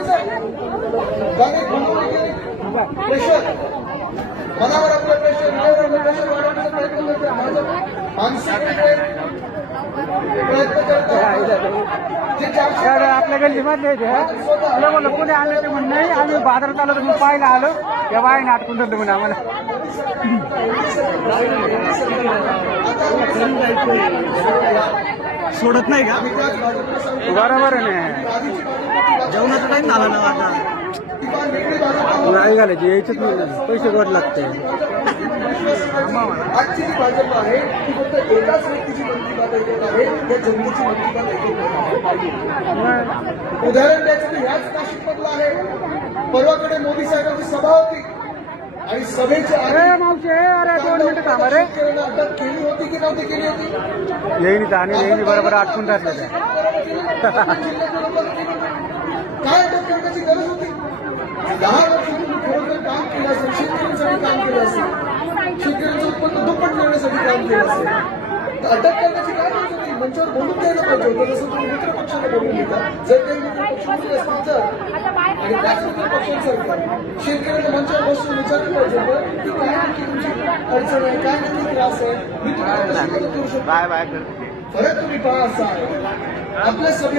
जागेत बनवली गेली प्रेशर मनावर आपलं प्रेशर मनावर प्रेशर वाढवण्याचा प्रयत्न करते माझं मानसिक प्रयत्न करतो आपल्या आलं ते म्हणून नाही आम्ही बाजारात आलो तुम्ही पाहायला आलो. या बाईने आटकून धरलं म्हणून आम्हाला. सोडत नाही का? बरोबर नाही जेवणाचा टाइम झाला ना आता? नाही घालायची यायचंच नाही. पैसे गोड लागते. आजची जी भाजप आहे ती फक्त एकाच व्यक्तीची मंत्री बात ऐकत आहे. या जनतेची मंत्री बात ऐकत उदाहरण द्यायचं तर ह्याच नाशिक मधलं आहे. परवाकडे मोदी साहेबांची सभा होती. आणि सभेच्या अरे मावशी अरे दोन मिनिटं थांबा रे केली होती की नव्हती केली होती? येईन आणि येईन बरोबर आटकून टाकलं त्या जिल्ह्यातल्या लोकांना केली होती. काय करण्याची गरज होती. दहा वर्ष तुम्ही खरोखर काम केलं असेल शेतकऱ्यांसाठी काम केलं असेल शेतकऱ्यांचं उत्पन्न दुप्पट करण्यासाठी काम केलं असेल तर अटक करण्याची काय गरज होती? मंचावर बोलून द्यायला पाहिजे होतं जसं तुम्ही मित्र पक्षाला बोलून घेता. जर काही मित्र पक्ष बोलले असतील तर आणि त्याच मित्र पक्षांसारखं शेतकऱ्यांना मंचावर बसून विचारलं पाहिजे होतं की काय नक्की तुमची अडचण आहे काय नक्की त्रास आहे? मी तुम्हाला करू शकतो. फरक तुम्ही पहा असा आहे आपल्या सभे